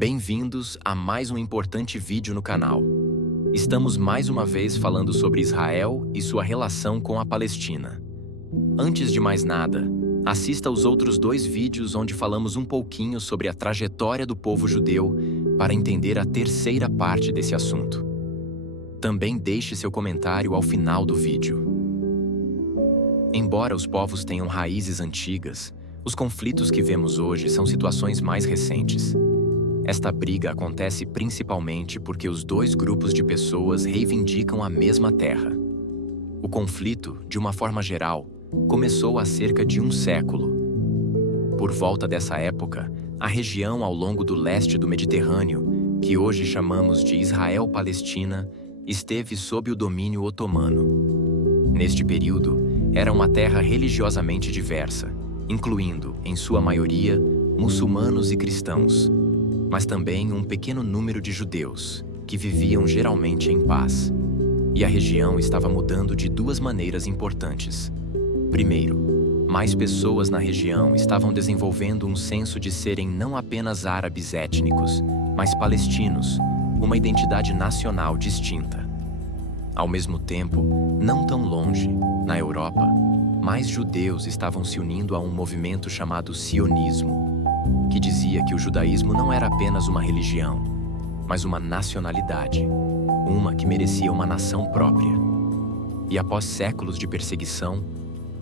Bem-vindos a mais um importante vídeo no canal. Estamos mais uma vez falando sobre Israel e sua relação com a Palestina. Antes de mais nada, assista aos outros 2 vídeos onde falamos um pouquinho sobre a trajetória do povo judeu para entender a terceira parte desse assunto. Também deixe seu comentário ao final do vídeo. Embora os povos tenham raízes antigas, os conflitos que vemos hoje são situações mais recentes. Esta briga acontece principalmente porque os 2 grupos de pessoas reivindicam a mesma terra. O conflito, de uma forma geral, começou há cerca de 1 século. Por volta dessa época, a região ao longo do leste do Mediterrâneo, que hoje chamamos de Israel-Palestina, esteve sob o domínio otomano. Neste período, era uma terra religiosamente diversa, incluindo, em sua maioria, muçulmanos e cristãos, mas também um pequeno número de judeus, que viviam geralmente em paz. E a região estava mudando de 2 maneiras importantes. Primeiro, mais pessoas na região estavam desenvolvendo um senso de serem não apenas árabes étnicos, mas palestinos, uma identidade nacional distinta. Ao mesmo tempo, não tão longe, na Europa, mais judeus estavam se unindo a um movimento chamado sionismo, que dizia que o judaísmo não era apenas uma religião, mas uma nacionalidade, uma que merecia uma nação própria. E após séculos de perseguição,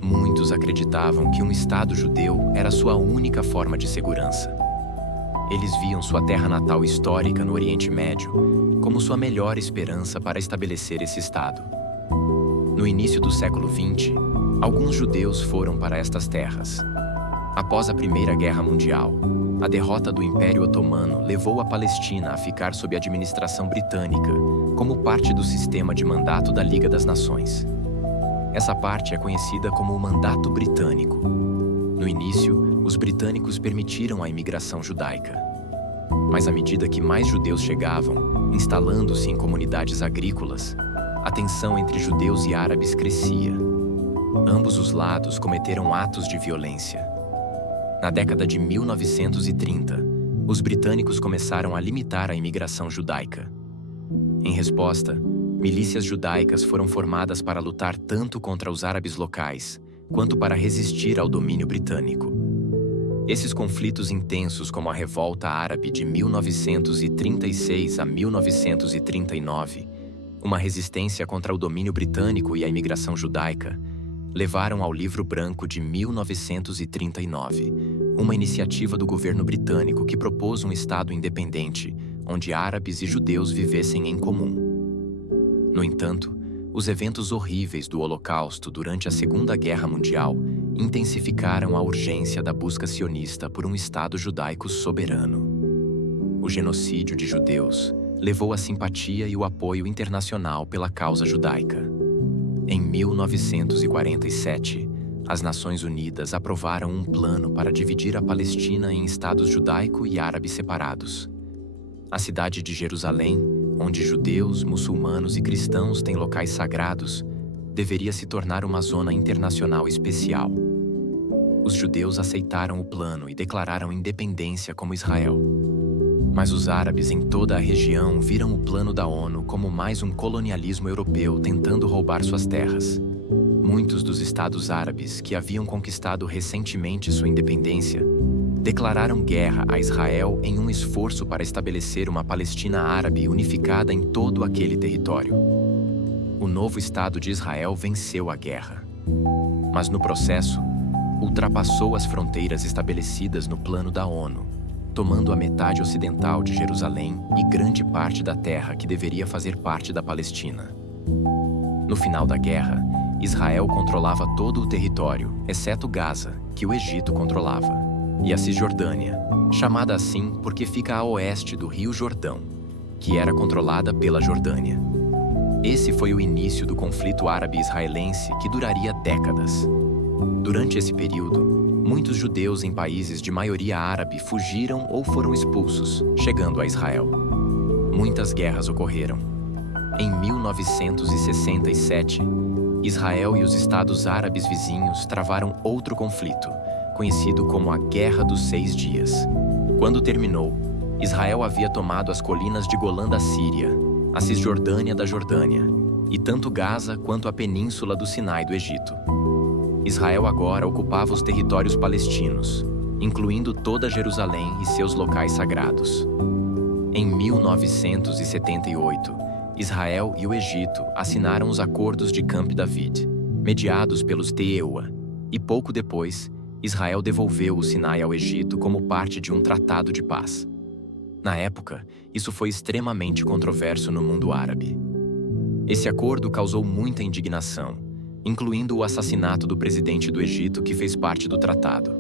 muitos acreditavam que um Estado judeu era sua única forma de segurança. Eles viam sua terra natal histórica no Oriente Médio como sua melhor esperança para estabelecer esse Estado. No início do século XX, alguns judeus foram para estas terras. Após a Primeira Guerra Mundial, a derrota do Império Otomano levou a Palestina a ficar sob administração britânica, como parte do sistema de mandato da Liga das Nações. Essa parte é conhecida como o Mandato Britânico. No início, os britânicos permitiram a imigração judaica. Mas à medida que mais judeus chegavam, instalando-se em comunidades agrícolas, a tensão entre judeus e árabes crescia. Ambos os lados cometeram atos de violência. Na década de 1930, os britânicos começaram a limitar a imigração judaica. Em resposta, milícias judaicas foram formadas para lutar tanto contra os árabes locais, quanto para resistir ao domínio britânico. Esses conflitos intensos, como a Revolta Árabe de 1936 a 1939, uma resistência contra o domínio britânico e a imigração judaica, levaram ao Livro Branco de 1939, uma iniciativa do governo britânico que propôs um Estado independente, onde árabes e judeus vivessem em comum. No entanto, os eventos horríveis do Holocausto durante a Segunda Guerra Mundial intensificaram a urgência da busca sionista por um Estado judaico soberano. O genocídio de judeus levou a simpatia e o apoio internacional pela causa judaica. Em 1947, as Nações Unidas aprovaram um plano para dividir a Palestina em estados judaico e árabe separados. A cidade de Jerusalém, onde judeus, muçulmanos e cristãos têm locais sagrados, deveria se tornar uma zona internacional especial. Os judeus aceitaram o plano e declararam independência como Israel. Mas os árabes em toda a região viram o plano da ONU como mais um colonialismo europeu tentando roubar suas terras. Muitos dos estados árabes que haviam conquistado recentemente sua independência declararam guerra a Israel em um esforço para estabelecer uma Palestina árabe unificada em todo aquele território. O novo Estado de Israel venceu a guerra, mas no processo, ultrapassou as fronteiras estabelecidas no plano da ONU, tomando a metade ocidental de Jerusalém e grande parte da terra que deveria fazer parte da Palestina. No final da guerra, Israel controlava todo o território, exceto Gaza, que o Egito controlava, e a Cisjordânia, chamada assim porque fica a oeste do Rio Jordão, que era controlada pela Jordânia. Esse foi o início do conflito árabe-israelense que duraria décadas. Durante esse período, muitos judeus em países de maioria árabe fugiram ou foram expulsos, chegando a Israel. Muitas guerras ocorreram. Em 1967, Israel e os estados árabes vizinhos travaram outro conflito, conhecido como a Guerra dos 6 Dias. Quando terminou, Israel havia tomado as colinas de Golã da Síria, a Cisjordânia da Jordânia, e tanto Gaza quanto a península do Sinai do Egito. Israel agora ocupava os territórios palestinos, incluindo toda Jerusalém e seus locais sagrados. Em 1978, Israel e o Egito assinaram os Acordos de Camp David, mediados pelos TEUA, e pouco depois, Israel devolveu o Sinai ao Egito como parte de um tratado de paz. Na época, isso foi extremamente controverso no mundo árabe. Esse acordo causou muita indignação, incluindo o assassinato do presidente do Egito que fez parte do tratado.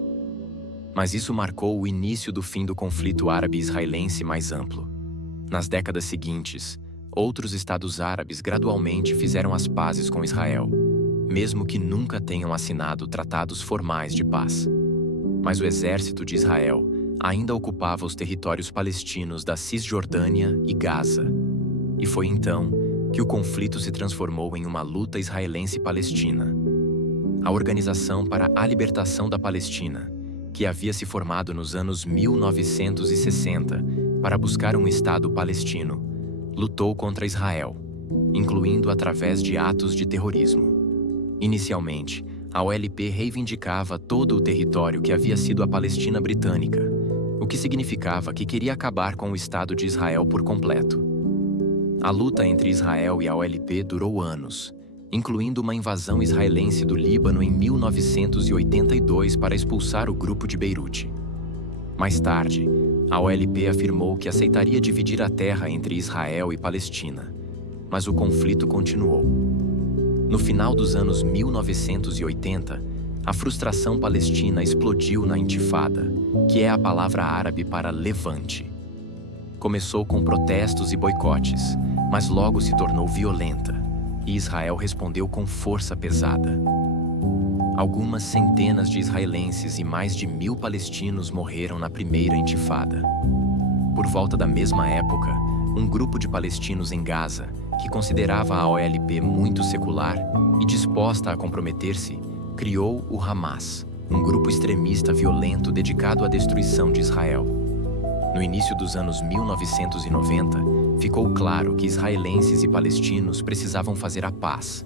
Mas isso marcou o início do fim do conflito árabe-israelense mais amplo. Nas décadas seguintes, outros estados árabes gradualmente fizeram as pazes com Israel, mesmo que nunca tenham assinado tratados formais de paz. Mas o exército de Israel ainda ocupava os territórios palestinos da Cisjordânia e Gaza. E foi então que o conflito se transformou em uma luta israelense-palestina. A Organização para a Libertação da Palestina, que havia se formado nos anos 1960 para buscar um Estado palestino, lutou contra Israel, incluindo através de atos de terrorismo. Inicialmente, a OLP reivindicava todo o território que havia sido a Palestina britânica, o que significava que queria acabar com o Estado de Israel por completo. A luta entre Israel e a OLP durou anos, incluindo uma invasão israelense do Líbano em 1982 para expulsar o grupo de Beirute. Mais tarde, a OLP afirmou que aceitaria dividir a terra entre Israel e Palestina, mas o conflito continuou. No final dos anos 1980, a frustração palestina explodiu na Intifada, que é a palavra árabe para levante. Começou com protestos e boicotes, mas logo se tornou violenta, e Israel respondeu com força pesada. Algumas centenas de israelenses e mais de 1.000 palestinos morreram na primeira Intifada. Por volta da mesma época, um grupo de palestinos em Gaza, que considerava a OLP muito secular e disposta a comprometer-se, criou o Hamas, um grupo extremista violento dedicado à destruição de Israel. No início dos anos 1990, ficou claro que israelenses e palestinos precisavam fazer a paz,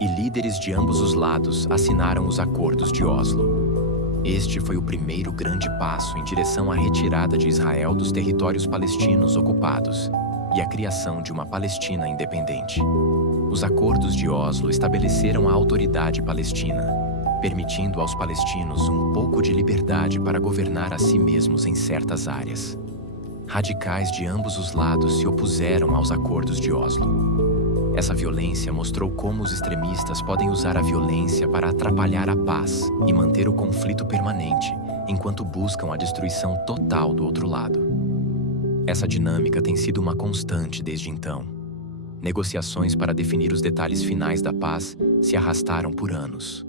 e líderes de ambos os lados assinaram os Acordos de Oslo. Este foi o primeiro grande passo em direção à retirada de Israel dos territórios palestinos ocupados e a criação de uma Palestina independente. Os Acordos de Oslo estabeleceram a autoridade palestina, permitindo aos palestinos um pouco de liberdade para governar a si mesmos em certas áreas. Radicais de ambos os lados se opuseram aos Acordos de Oslo. Essa violência mostrou como os extremistas podem usar a violência para atrapalhar a paz e manter o conflito permanente, enquanto buscam a destruição total do outro lado. Essa dinâmica tem sido uma constante desde então. Negociações para definir os detalhes finais da paz se arrastaram por anos.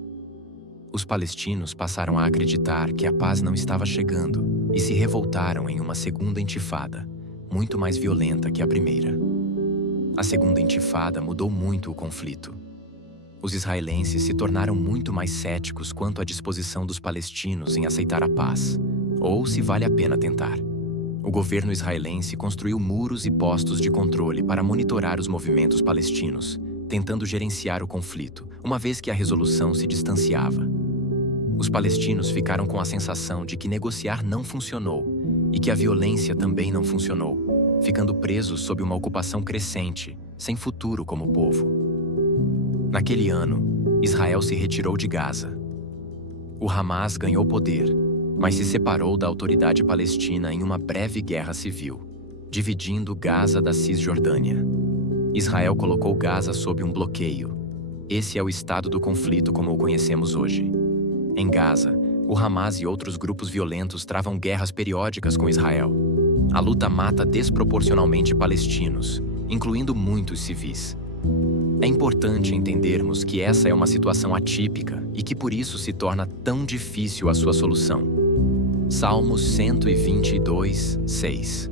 Os palestinos passaram a acreditar que a paz não estava chegando e se revoltaram em uma segunda intifada, muito mais violenta que a primeira. A segunda intifada mudou muito o conflito. Os israelenses se tornaram muito mais céticos quanto à disposição dos palestinos em aceitar a paz, ou se vale a pena tentar. O governo israelense construiu muros e postos de controle para monitorar os movimentos palestinos, tentando gerenciar o conflito, uma vez que a resolução se distanciava. Os palestinos ficaram com a sensação de que negociar não funcionou e que a violência também não funcionou, ficando presos sob uma ocupação crescente, sem futuro como povo. Naquele ano, Israel se retirou de Gaza. O Hamas ganhou poder, mas se separou da autoridade palestina em uma breve guerra civil, dividindo Gaza da Cisjordânia. Israel colocou Gaza sob um bloqueio. Esse é o estado do conflito como o conhecemos hoje. Em Gaza, o Hamas e outros grupos violentos travam guerras periódicas com Israel. A luta mata desproporcionalmente palestinos, incluindo muitos civis. É importante entendermos que essa é uma situação atípica e que por isso se torna tão difícil a sua solução. Salmos 122, 6.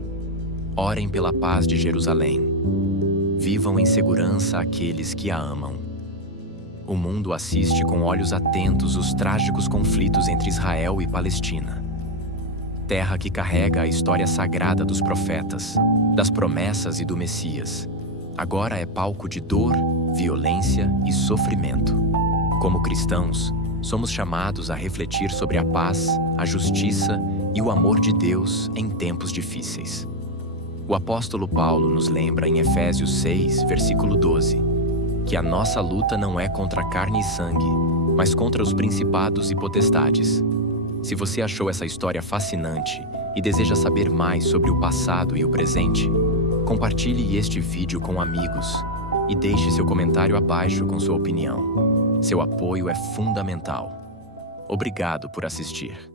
Orem pela paz de Jerusalém. Vivam em segurança aqueles que a amam. O mundo assiste com olhos atentos os trágicos conflitos entre Israel e Palestina. terra que carrega a história sagrada dos profetas, das promessas e do Messias, agora é palco de dor, violência e sofrimento. Como cristãos, somos chamados a refletir sobre a paz, a justiça e o amor de Deus em tempos difíceis. O apóstolo Paulo nos lembra em Efésios 6, versículo 12, que a nossa luta não é contra carne e sangue, mas contra os principados e potestades. Se você achou essa história fascinante e deseja saber mais sobre o passado e o presente, compartilhe este vídeo com amigos e deixe seu comentário abaixo com sua opinião. Seu apoio é fundamental. Obrigado por assistir.